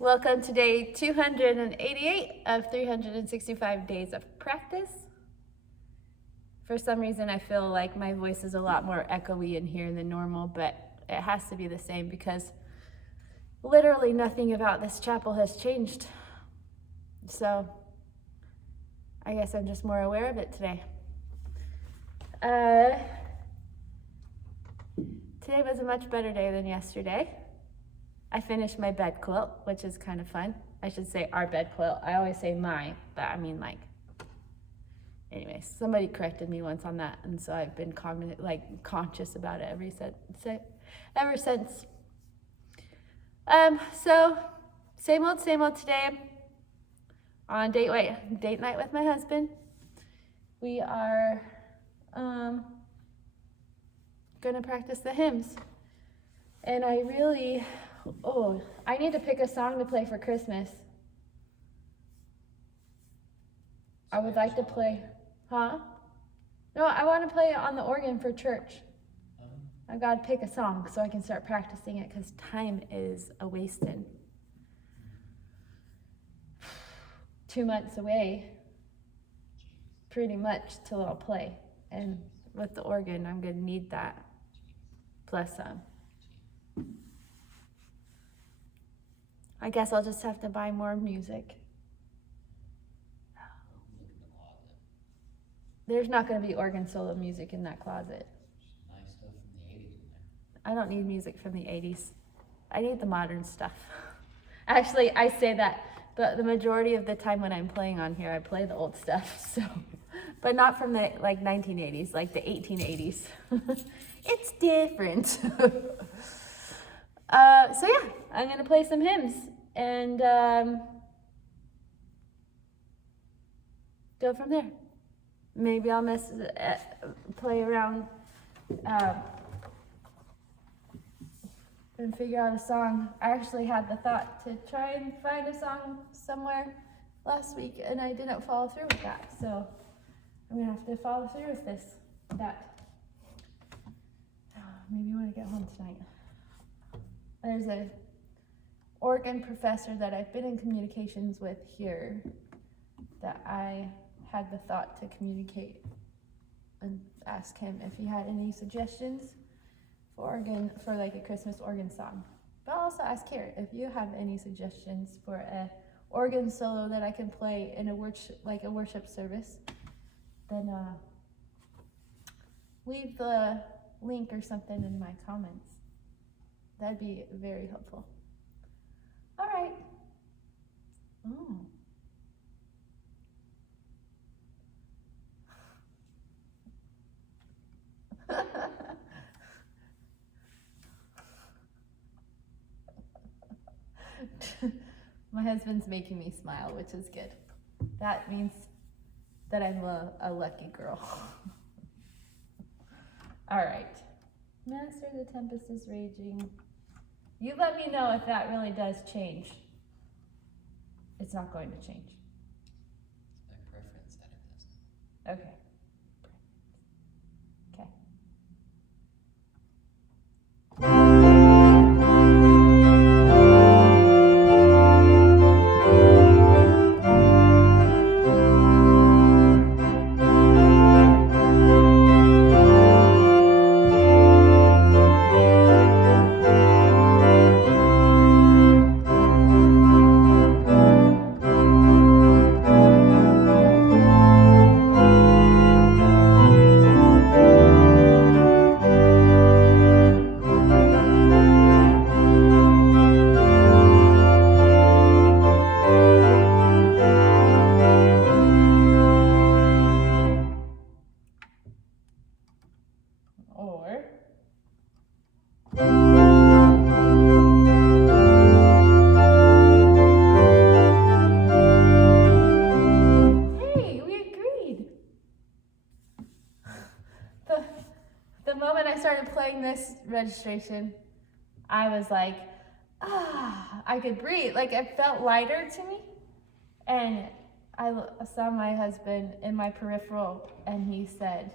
Welcome to day 288 of 365 days of practice. For some reason, I feel like my voice is a lot more echoey in here than normal, but it has to be the same because literally nothing about this chapel has changed. So I guess I'm just more aware of it today. Today was a much better day than yesterday. I finished my bed quilt, which is kind of fun. I should say our bed quilt. I always say my, but I mean anyways, somebody corrected me once on that, and so I've been conscious about it ever since. So same old today. On date night with my husband. We are gonna practice the hymns, and I need to pick a song to play for Christmas. I would like to play, No, I want to play it on the organ for church. I gotta pick a song so I can start practicing it because time is a wasting. 2 months away, pretty much, till I'll play. And with the organ, I'm gonna need that, plus some. I guess I'll just have to buy more music. There's not going to be organ solo music in that closet. Nice stuff from the 80s in there. I don't need music from the 80s. I need the modern stuff. Actually, I say that, but the majority of the time when I'm playing on here, I play the old stuff. So, but not from the 1980s, like the 1880s. It's different. So yeah, I'm gonna play some hymns and go from there. Maybe I'll play around and figure out a song. I actually had the thought to try and find a song somewhere last week, and I didn't follow through with that. So I'm gonna have to follow through with that. Maybe when I get home tonight. There's a organ professor that I've been in communications with here that I had the thought to communicate and ask him if he had any suggestions for a Christmas organ song. But I'll also ask here if you have any suggestions for a organ solo that I can play in a worship service, then leave the link or something in my comments. That'd be very helpful. All right. Oh. My husband's making me smile, which is good. That means that I'm a lucky girl. All right. Master, the tempest is raging. You let me know if that really does change. It's not going to change. It's my preference that it doesn't. Okay. This registration, I was like, I could breathe. It felt lighter to me. And I saw my husband in my peripheral, and he said,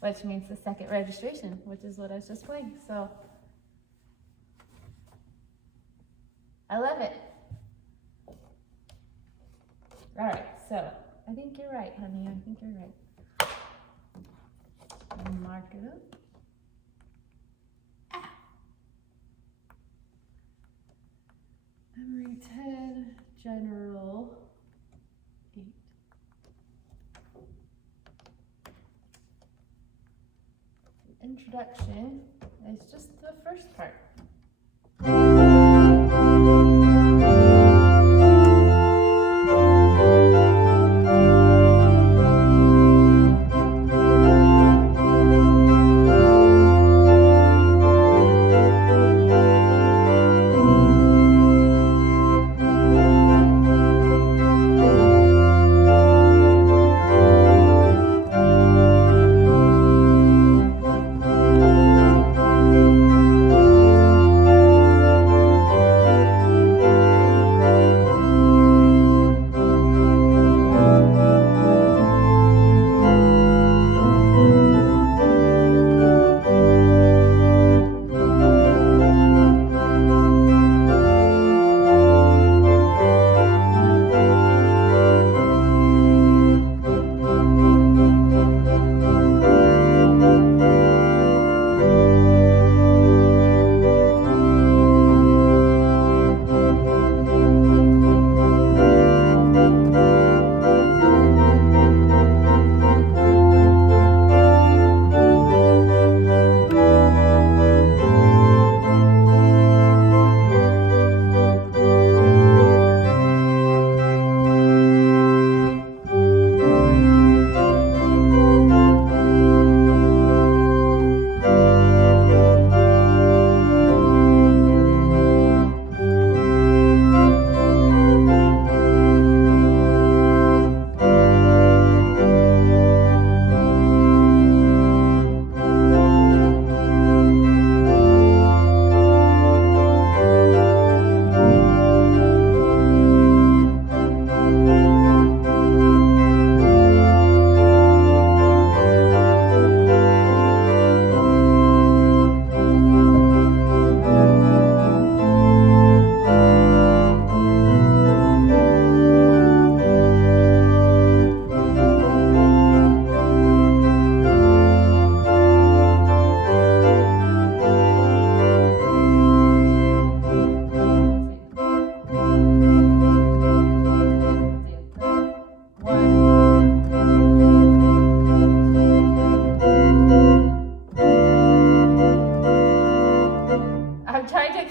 which means the second registration, which is what I was just playing. So I love it. All right, so I think you're right, honey. I think you're right. Mark it up. Ah. Memory 10, general 8. Introduction is just the first part.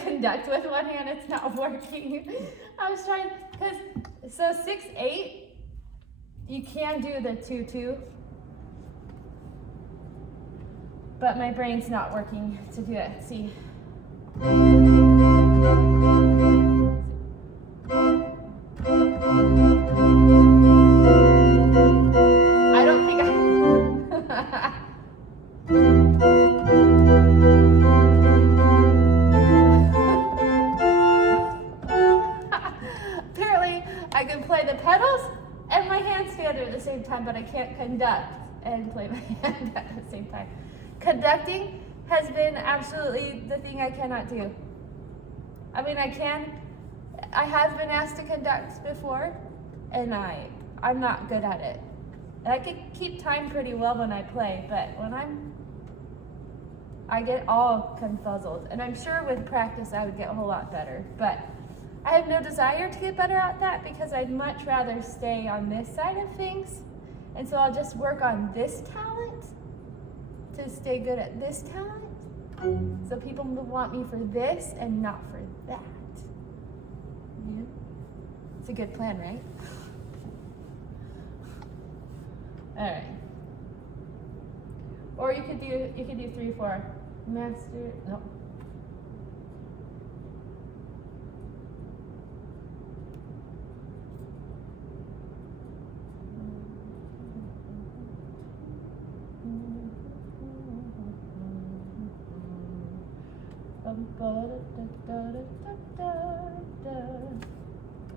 Conduct with one hand, it's not working. I was trying, because, so 6/8, you can do the 2/2, but my brain's not working to do it. See. I don't think I. I can play the pedals and my handstand at the same time, but I can't conduct and play my hand at the same time. Conducting has been absolutely the thing I cannot do. I mean, I have been asked to conduct before, and I'm not good at it. And I can keep time pretty well when I play, but when I get all confuzzled. And I'm sure with practice I would get a whole lot better, but I have no desire to get better at that because I'd much rather stay on this side of things. And so I'll just work on this talent to stay good at this talent. So people will want me for this and not for that. Yeah. It's a good plan, right? All right. Or you could do 3/4. Master, no.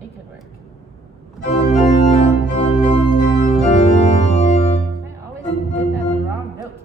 It could work. I always get that the wrong note.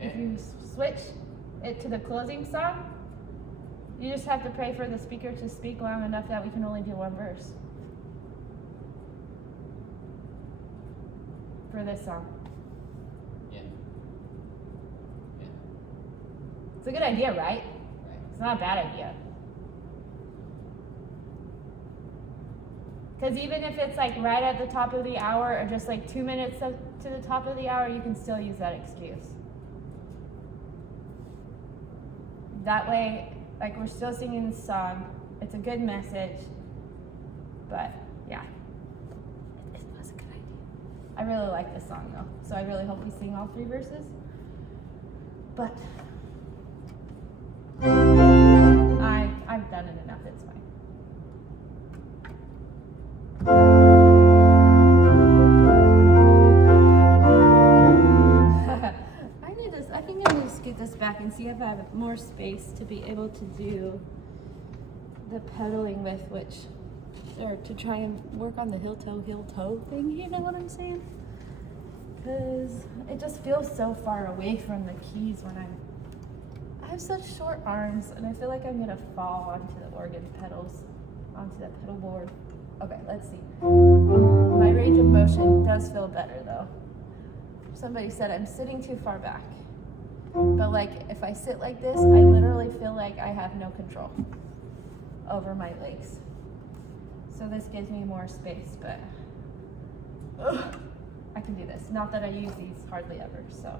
If you switch it to the closing song, you just have to pray for the speaker to speak long enough that we can only do one verse. For this song. Yeah. Yeah. It's a good idea, right? Right. It's not a bad idea. Because even if it's like right at the top of the hour or just like 2 minutes to the top of the hour, you can still use that excuse. That way, like, we're still singing the song. It's a good message. But yeah, it was a good idea. I really like this song though, so I really hope we sing all 3 verses. But I've done it enough, it's fine. I think I need to scoot this back and see if I have more space to be able to do the pedaling with, or to try and work on the heel toe thing, you know what I'm saying? Because it just feels so far away from the keys when I have such short arms, and I feel like I'm gonna fall onto the organ pedals, onto the pedal board. Okay, let's see. My range of motion does feel better though. Somebody said I'm sitting too far back. But like, if I sit like this, I literally feel like I have no control over my legs. So this gives me more space, but I can do this. Not that I use these hardly ever, so.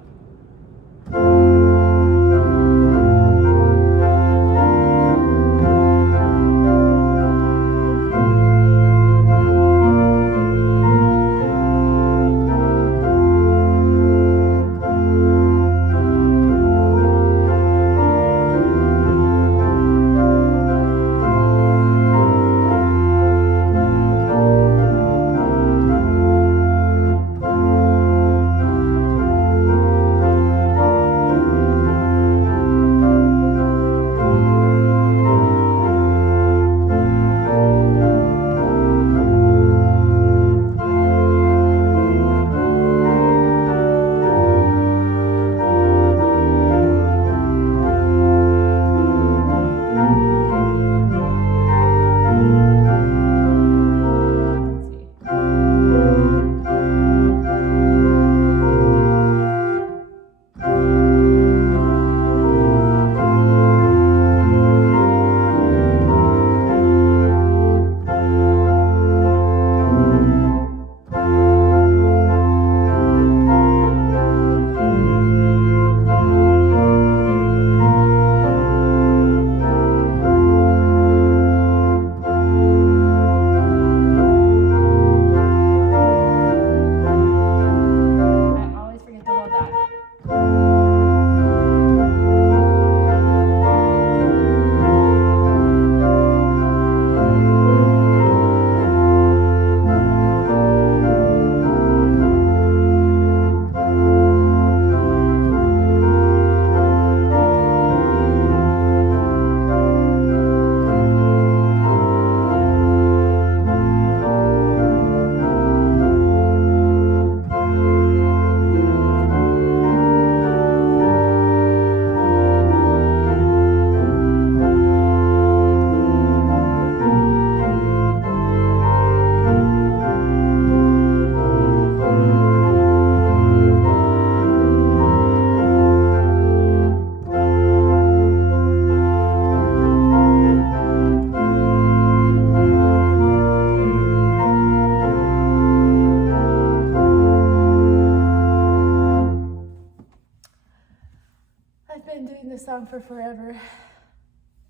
Song for forever,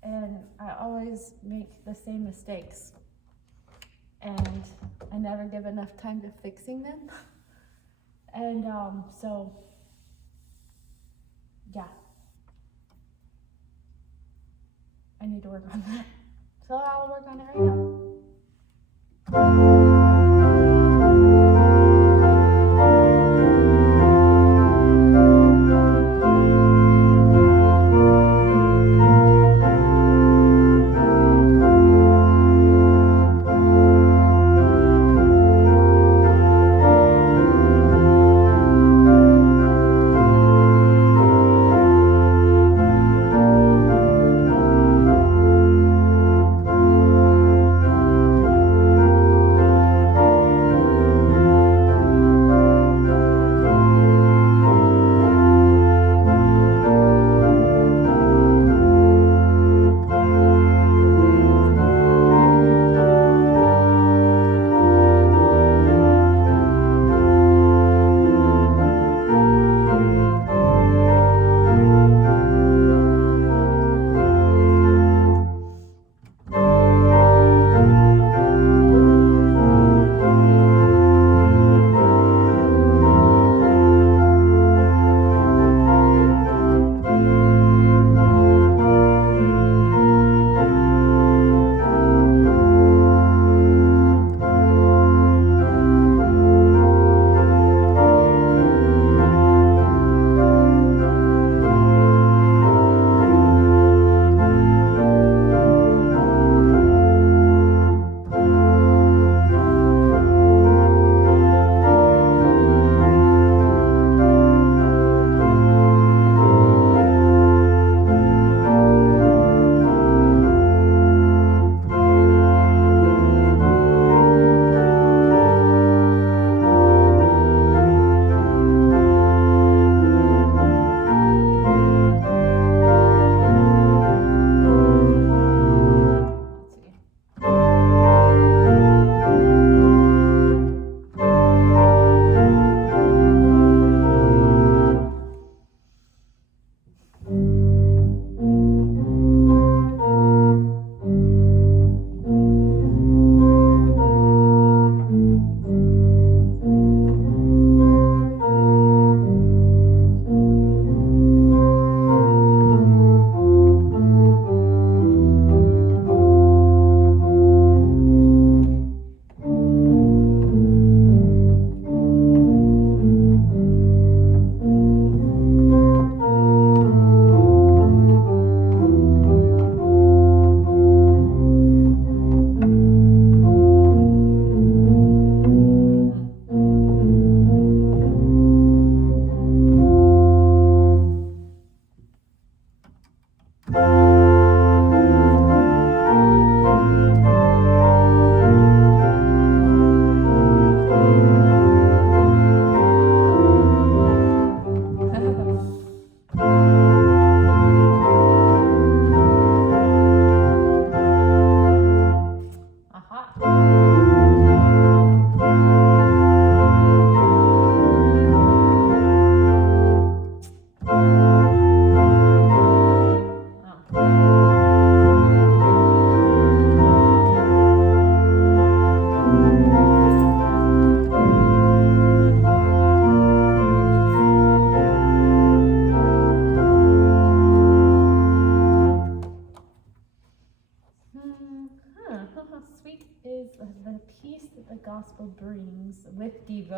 and I always make the same mistakes, and I never give enough time to fixing them. And so yeah, I need to work on that. So I'll work on it right now.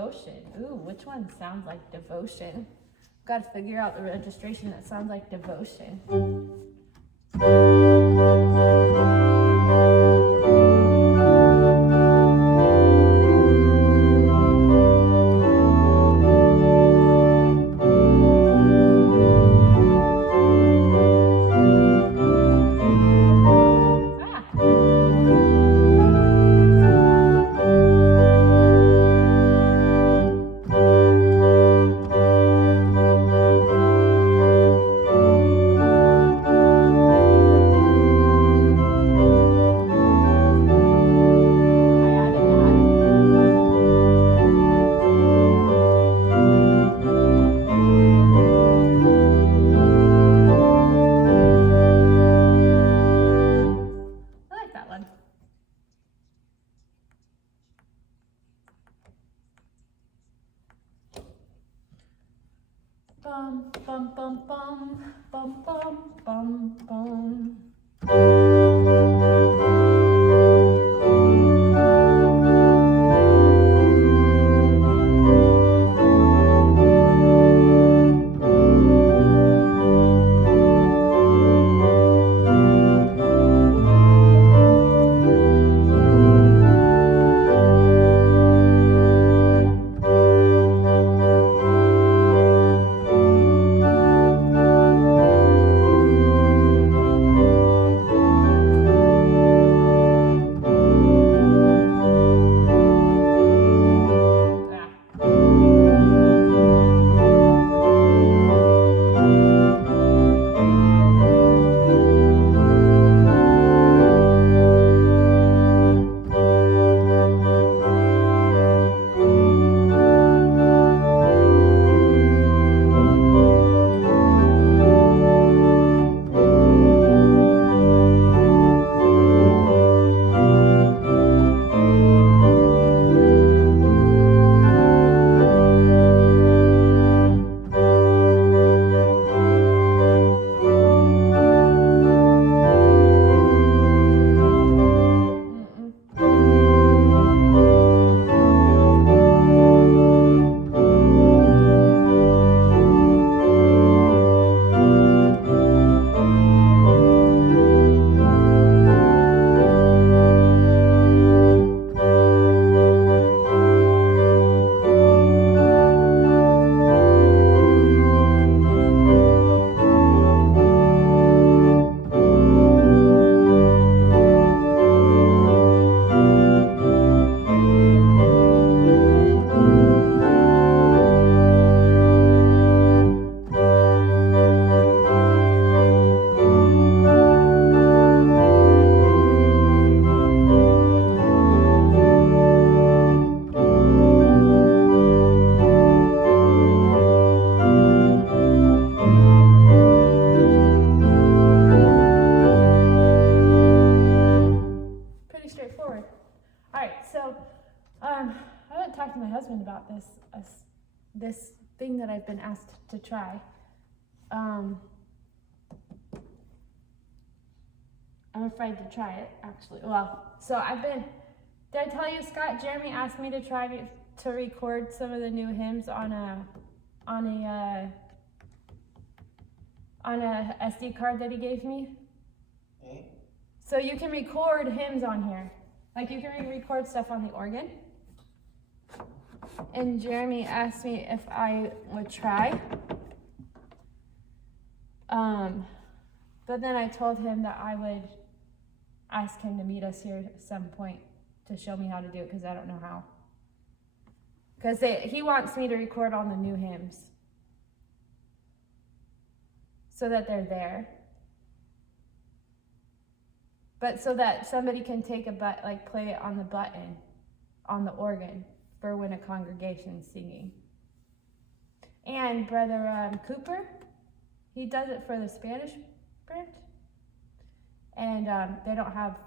devotion. Ooh, which one sounds like devotion? Got to figure out the registration that sounds like devotion. Bum bum bum bum bum bum bum bum. Straightforward. All right, so I haven't talked to my husband about this thing that I've been asked to try. I'm afraid to try it, actually. Well, so did I tell you, Scott, Jeremy asked me to try to record some of the new hymns on a SD card that he gave me. Okay. So you can record hymns on here. Like you can record stuff on the organ. And Jeremy asked me if I would try. But then I told him that I would ask him to meet us here at some point to show me how to do it, because I don't know how. Because he wants me to record all the new hymns so that they're there. But so that somebody can take play it on the button on the organ for when a congregation's singing. And Brother Cooper, he does it for the Spanish branch. And they don't have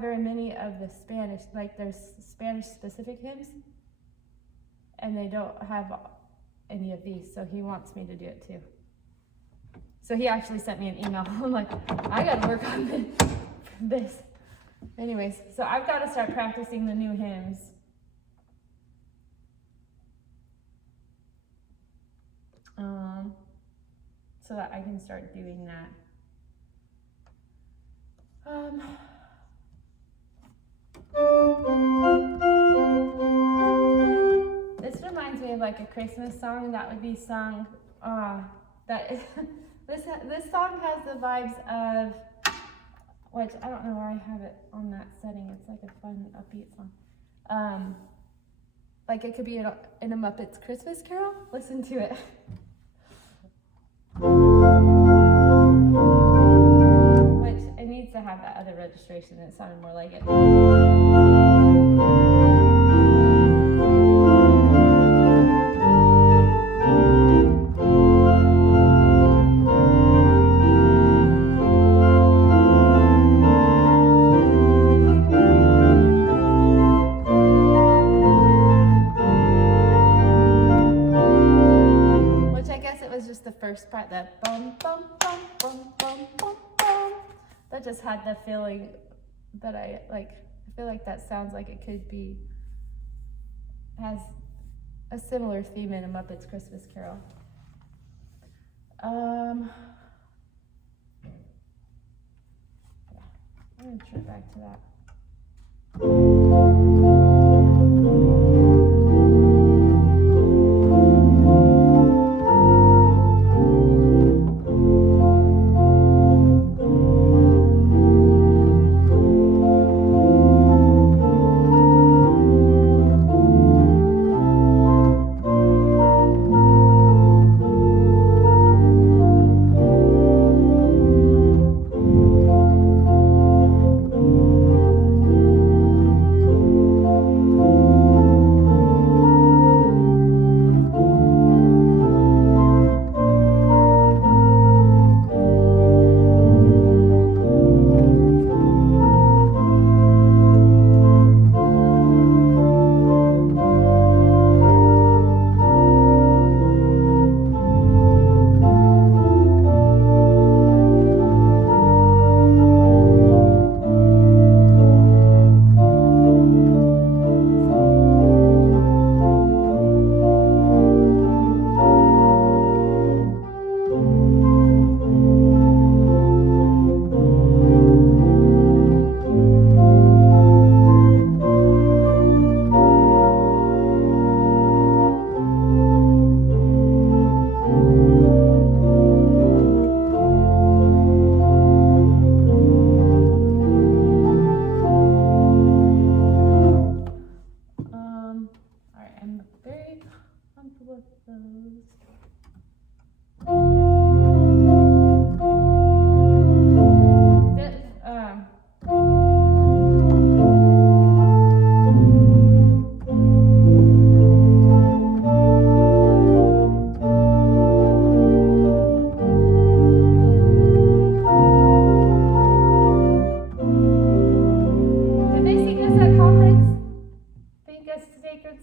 very many of the Spanish, like there's Spanish specific hymns, and they don't have any of these, so he wants me to do it too. So he actually sent me an email. I'm like, I gotta work on this. Anyways, so I've got to start practicing the new hymns. so that I can start doing that. This reminds me of like a Christmas song that would be sung. This song has the vibes of, which I don't know why I have it on that setting. It's like a fun upbeat song. Like it could be in a Muppets Christmas Carol. Listen to it. Which it needs to have that other registration. It sounded more like it. The first part, that bum bum bum bum bum bum bum, that just had the feeling that I like. I feel like that sounds like it could be, has a similar theme in a Muppets Christmas Carol. Yeah, I'm gonna trip back to that.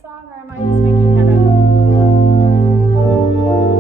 Song, or am I just making that up?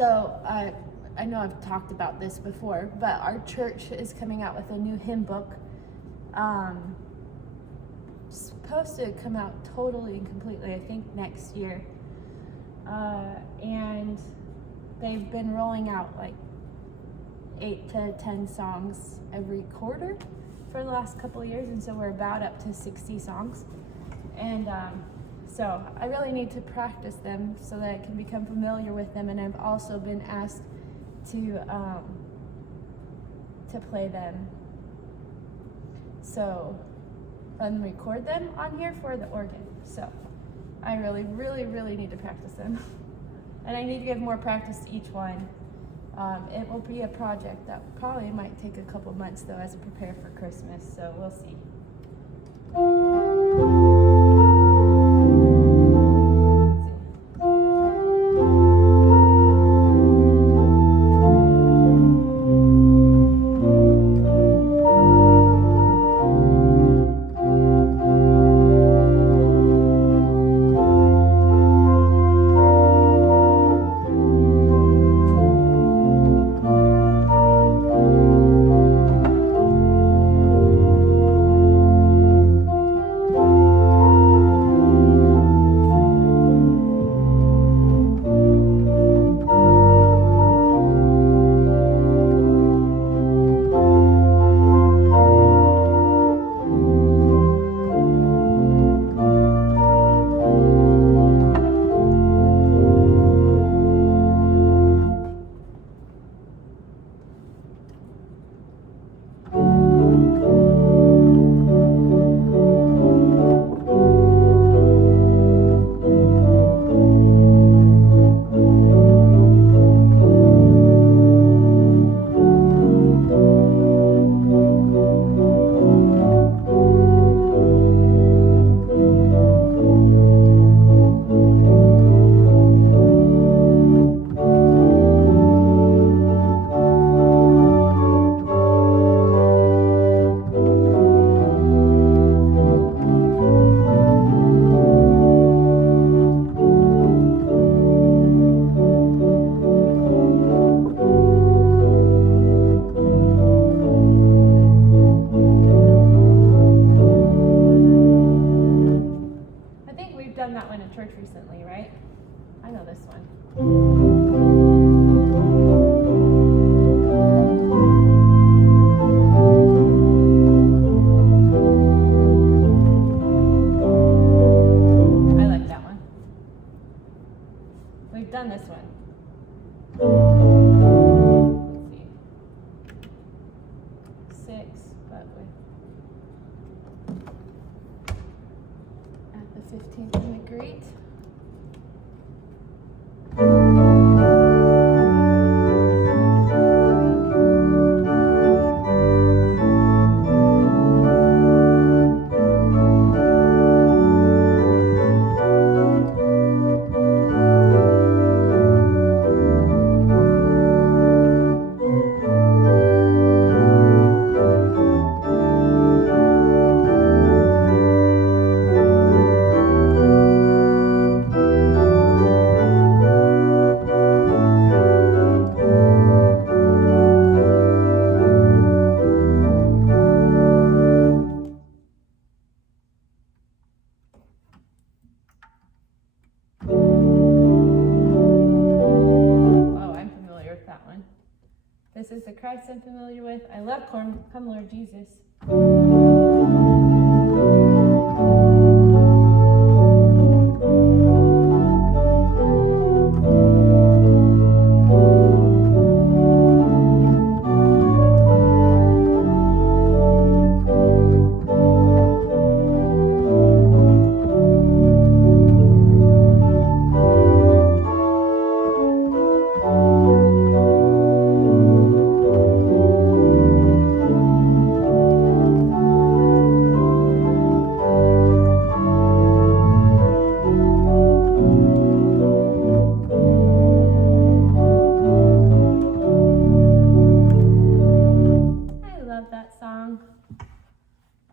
So I know I've talked about this before, but our church is coming out with a new hymn book. Supposed to come out totally and completely, I think, next year. And they've been rolling out like 8 to 10 songs every quarter for the last couple of years, and so we're about up to 60 songs. And so I really need to practice them so that I can become familiar with them, and I've also been asked to play them. So and record them on here for the organ. So I really need to practice them. And I need to give more practice to each one. It will be a project that probably might take a couple months though as I prepare for Christmas, so we'll see. Done that one in church recently, right? I know this one. I like that one. We've done this one. Let's see. 6, but at the 15th in the Great. This is the Christ I'm familiar with. I love Come Lord Jesus.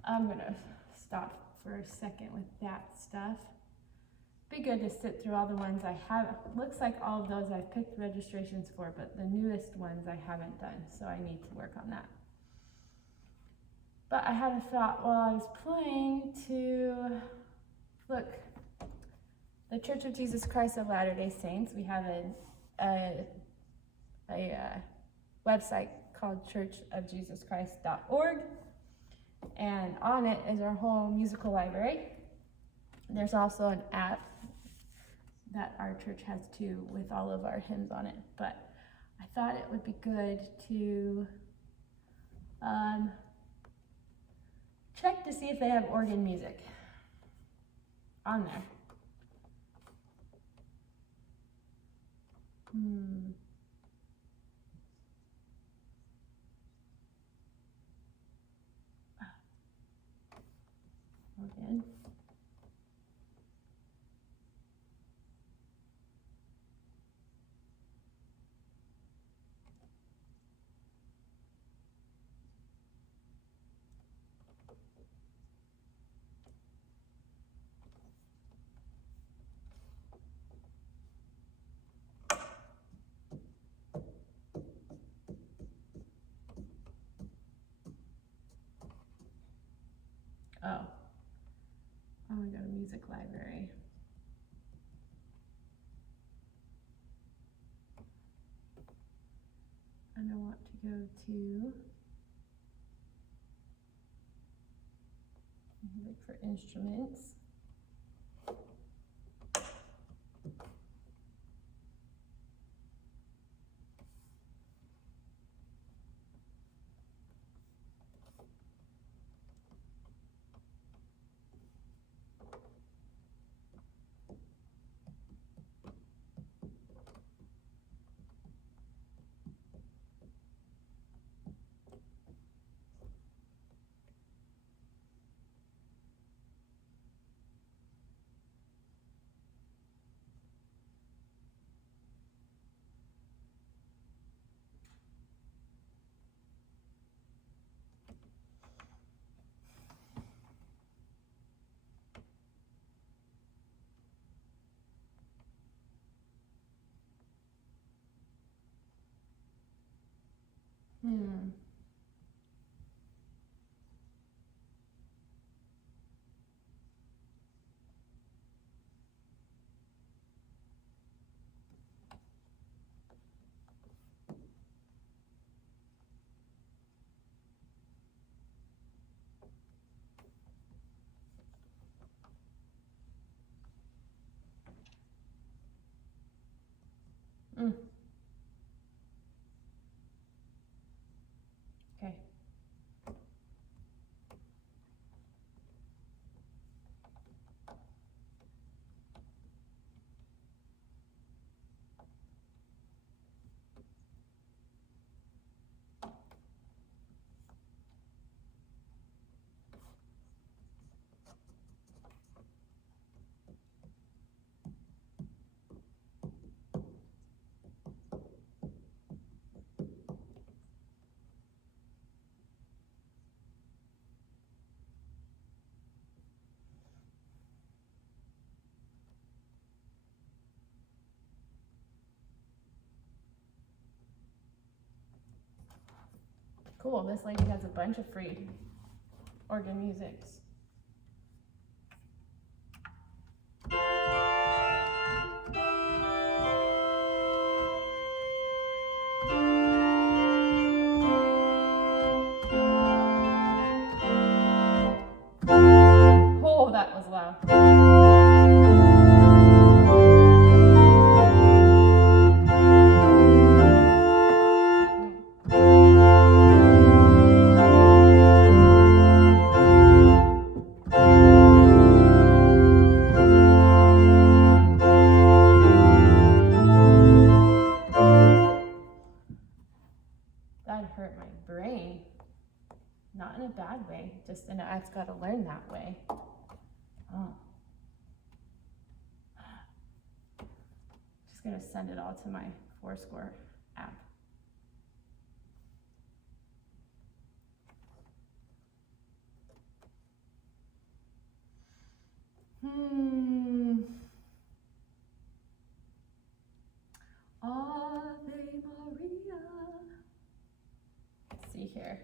I'm gonna stop for a second with that stuff be good to sit through all the ones I have. Looks like all of those I've picked registrations for, but the newest ones I haven't done, so I need to work on that. But I had a thought while I was playing to look. The Church of Jesus Christ of Latter-day Saints, we have a website called churchofjesuschrist.org, and on it is our whole musical library. There's also an app that our church has too with all of our hymns on it, but I thought it would be good to check to see if they have organ music on there. Organ. Oh, I want to go to music library. And I want to go to music for instruments. Hmm. Mm. Okay. Cool, this lady has a bunch of free organ musics. Oh, that was loud. That hurt my brain. Not in a bad way, just in I've got to learn that way. Oh. Just gonna send it all to my Foursquare app. here.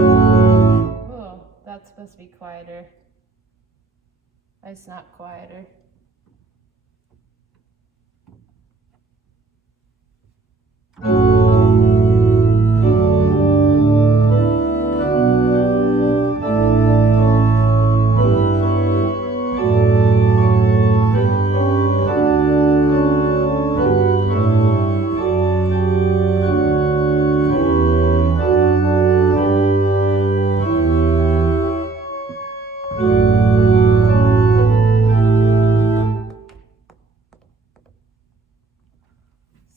Oh, that's supposed to be quieter. It's not quieter.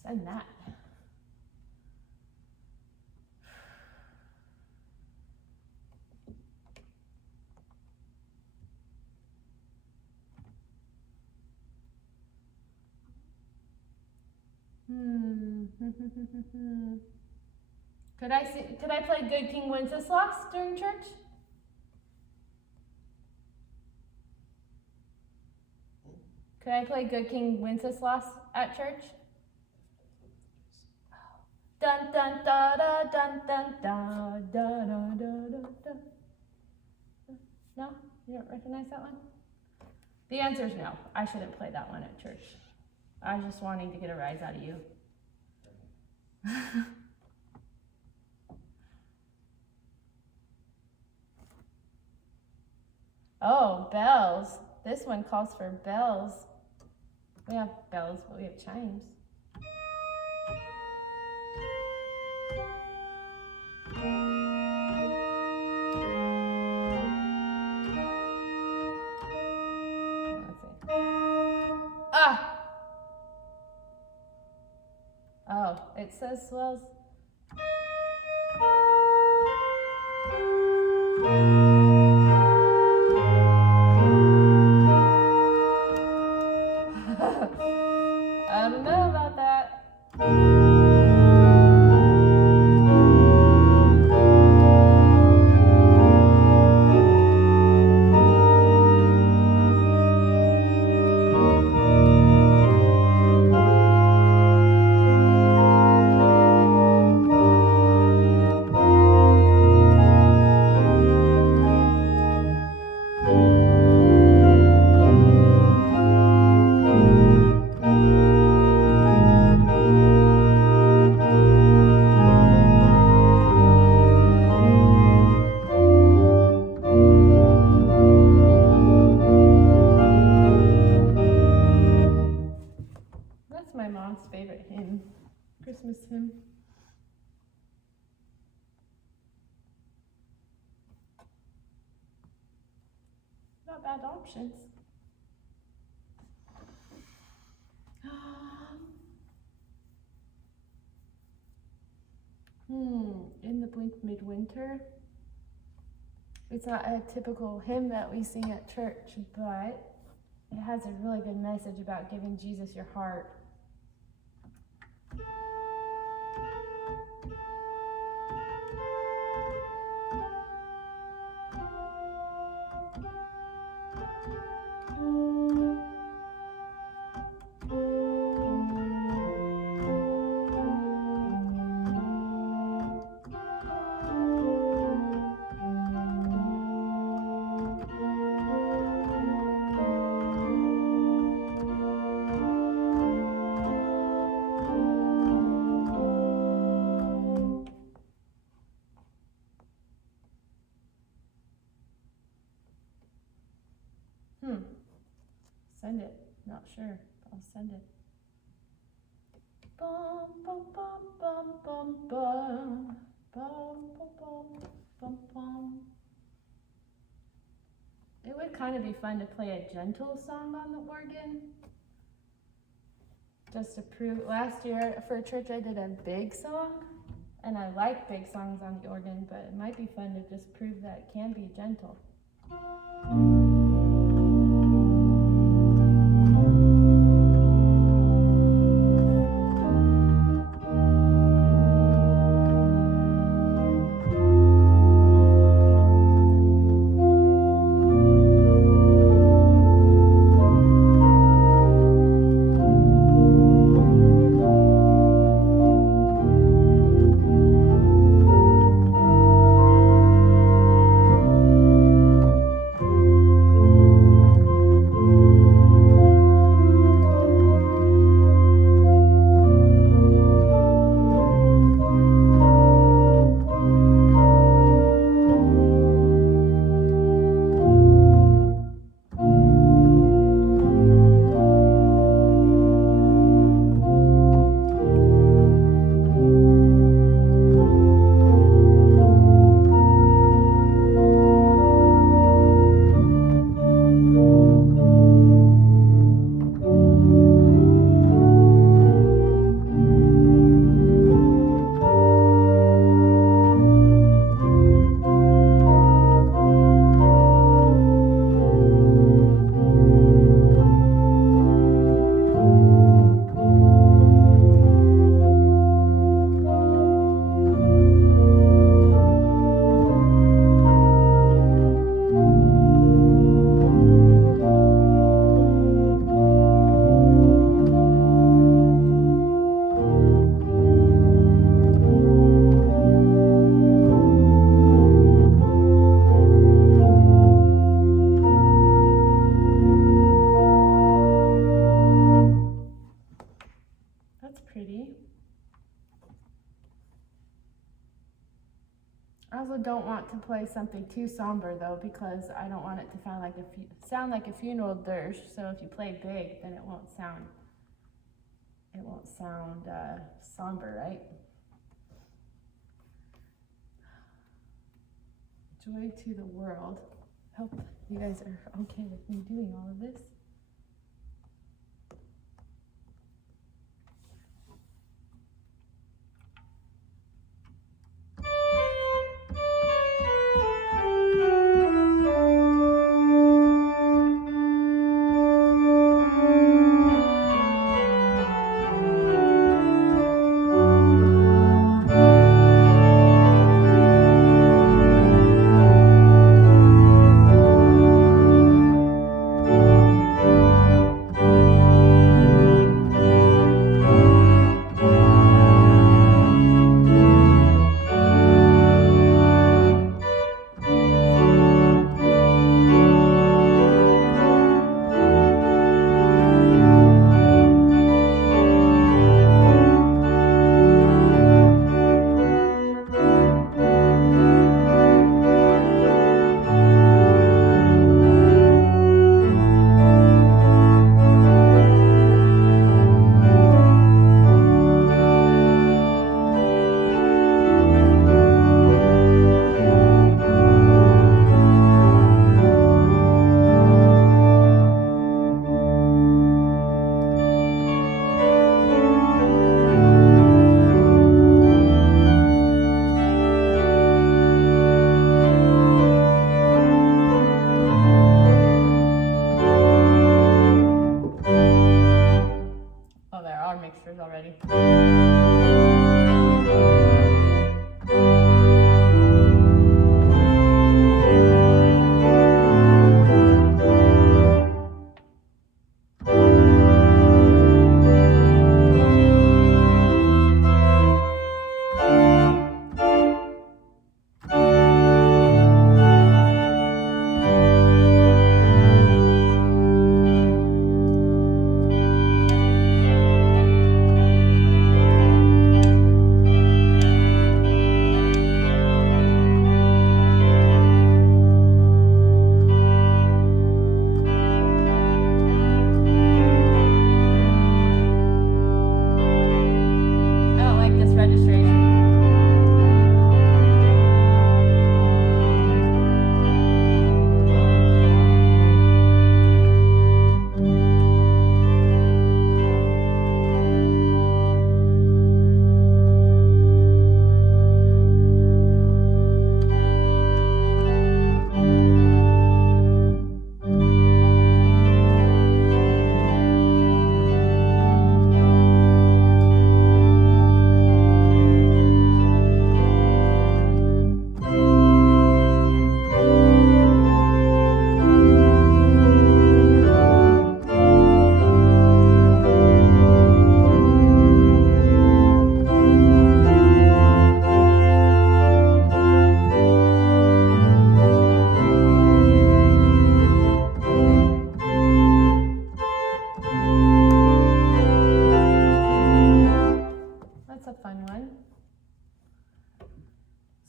Send that. Could I play Good King Wenceslas during church? Could I play Good King Wenceslas at church? Dun dun da da dun dun da da da da da da. No? You don't recognize that one? The answer is no. I shouldn't play that one at church. I was just wanting to get a rise out of you. Oh, bells. This one calls for bells. We have bells, but we have chimes. Let's see. Ah! Oh, it says swells. I don't know about that. bad options. In the Blink Midwinter. It's not a typical hymn that we sing at church, but it has a really good message about giving Jesus your heart. Send it. Not sure. I'll send it. Bum bum bum bum bum bum bum bum bum bum. It would kind of be fun to play a gentle song on the organ. Just to prove, last year for church I did a big song, and I like big songs on the organ, but it might be fun to just prove that it can be gentle. I also don't want to play something too somber though, because I don't want it to sound like a funeral dirge. So if you play big, then it won't sound somber, right? Joy to the world. Hope you guys are okay with me doing all of this.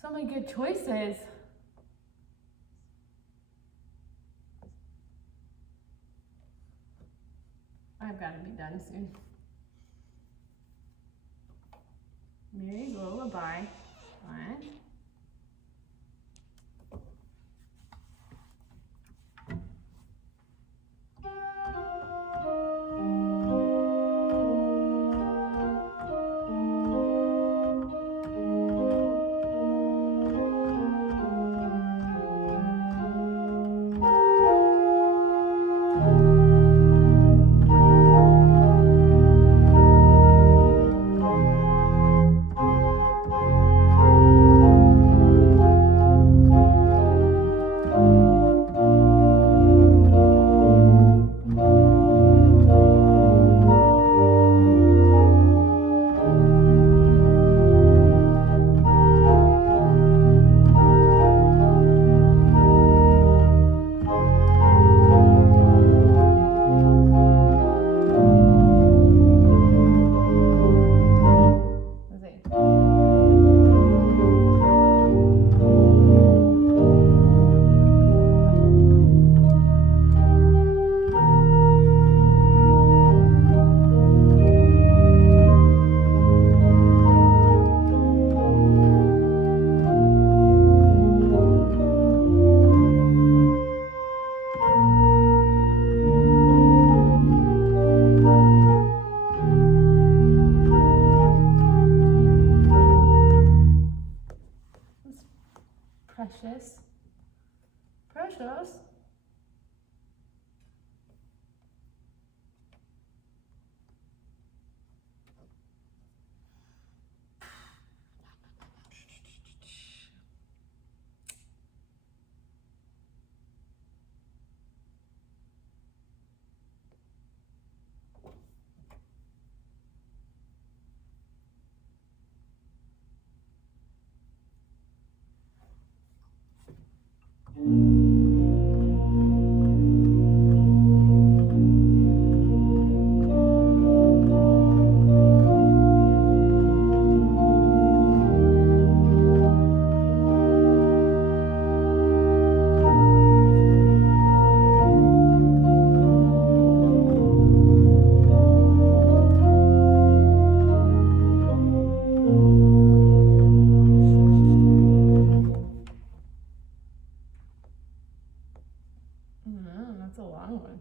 So many good choices. I've got to be done soon. Mary's Lullaby. What? Precious. Precious. That's a long one.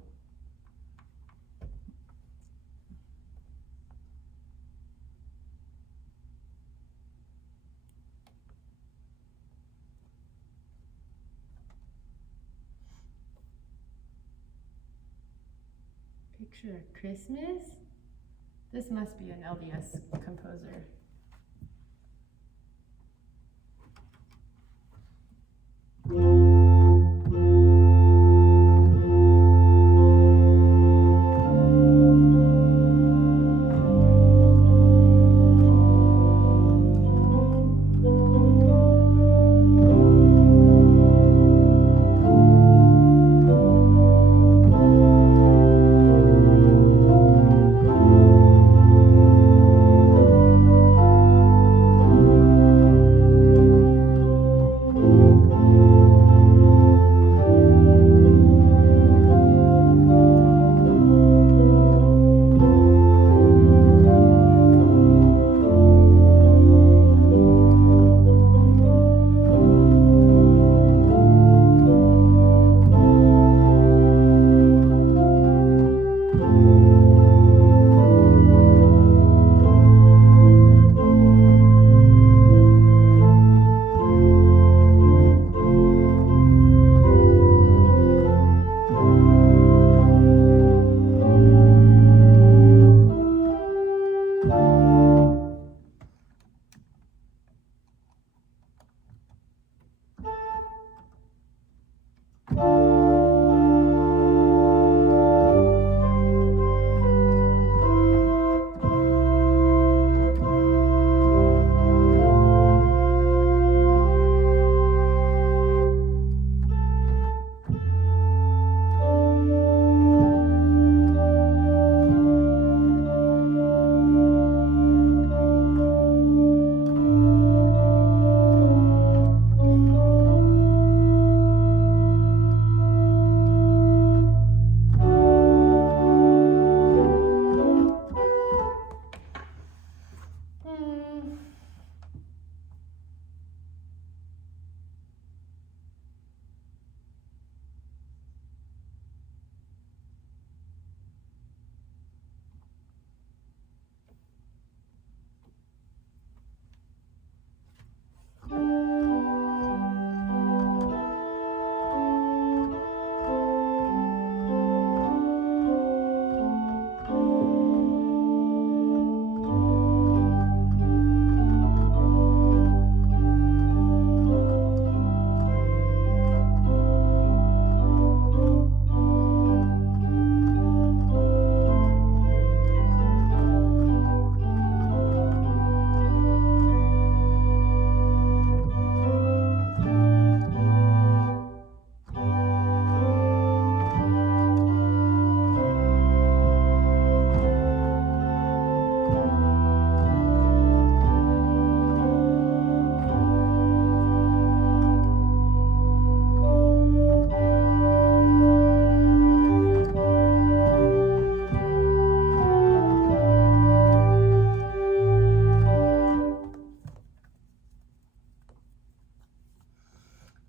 Picture of Christmas? This must be an LDS composer.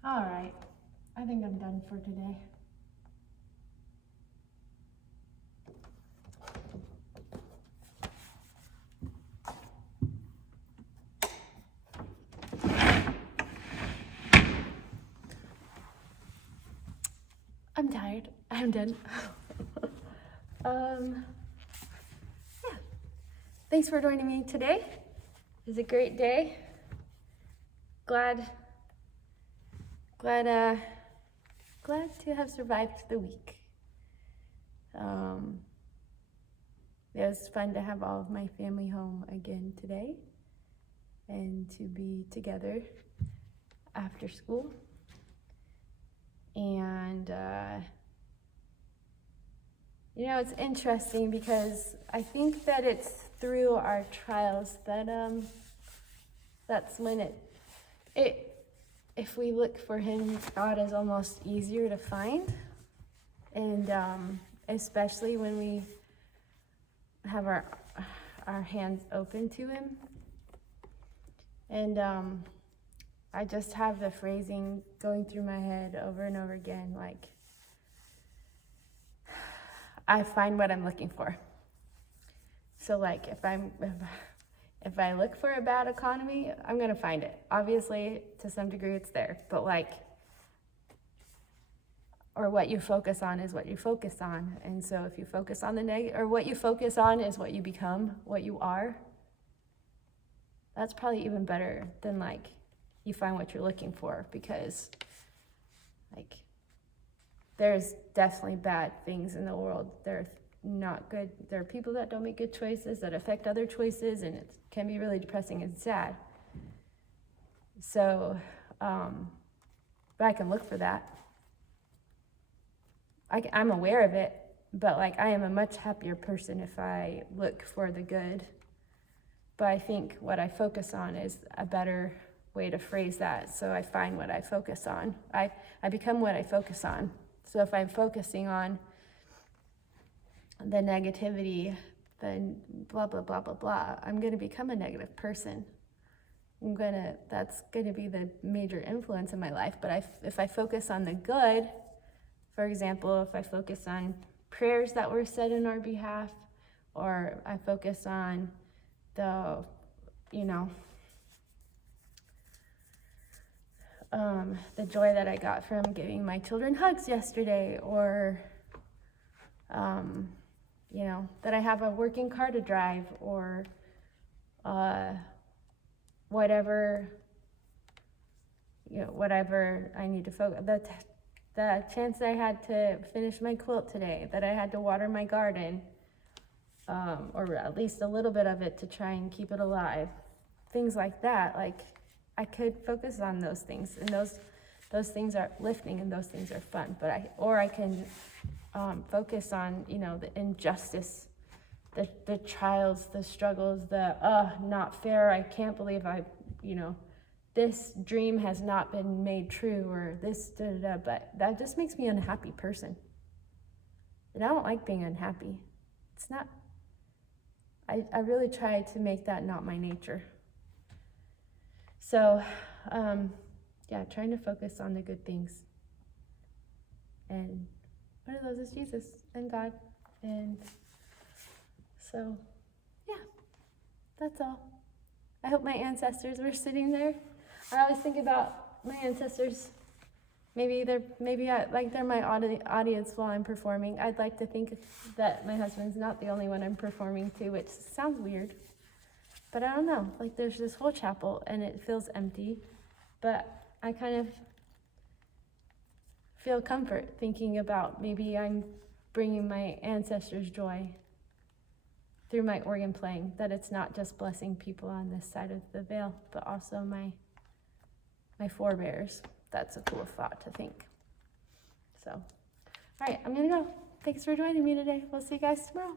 All right, I think I'm done for today. I'm tired. I'm done. Yeah. Thanks for joining me today. It was a great day. Glad to have survived the week. It was fun to have all of my family home again today and to be together after school. And it's interesting because I think that it's through our trials that that's when if we look for him, God is almost easier to find. And especially when we have our hands open to him. And I just have the phrasing going through my head over and over again, like, I find what I'm looking for. So like if I look for a bad economy, I'm gonna find it. Obviously, to some degree it's there, but or what you focus on is what you focus on. And so if you focus on the negative, or what you focus on is what you become, what you are, that's probably even better than you find what you're looking for, because there's definitely bad things in the world. They're not good. There are people that don't make good choices that affect other choices, and it can be really depressing and sad. So, but I can look for that. I'm aware of it, but I am a much happier person if I look for the good. But I think what I focus on is a better way to phrase that. So I find what I focus on. I become what I focus on. So if I'm focusing on the negativity, then blah, blah, blah, blah, blah, I'm going to become a negative person. That's going to be the major influence in my life. But if I focus on the good, for example, if I focus on prayers that were said in our behalf, or I focus on the joy that I got from giving my children hugs yesterday, or that I have a working car to drive, or whatever I need to focus. The chance I had to finish my quilt today, that I had to water my garden, or at least a little bit of it to try and keep it alive. Things like that, I could focus on those things, and those things are uplifting, and those things are fun. But I can focus on the injustice, the trials, the struggles, the not fair. I can't believe this dream has not been made true, or this but that just makes me an unhappy person. And I don't like being unhappy. It's not. I really try to make that not my nature. So, trying to focus on the good things. And one of those is Jesus and God. And so, that's all. I hope my ancestors were sitting there. I always think about my ancestors. Maybe they're my audience while I'm performing. I'd like to think that my husband's not the only one I'm performing to, which sounds weird. But I don't know, there's this whole chapel and it feels empty, but I kind of feel comfort thinking about maybe I'm bringing my ancestors' joy through my organ playing, that it's not just blessing people on this side of the veil, but also my forebears. That's a cool thought to think. So, all right, I'm gonna go. Thanks for joining me today. We'll see you guys tomorrow.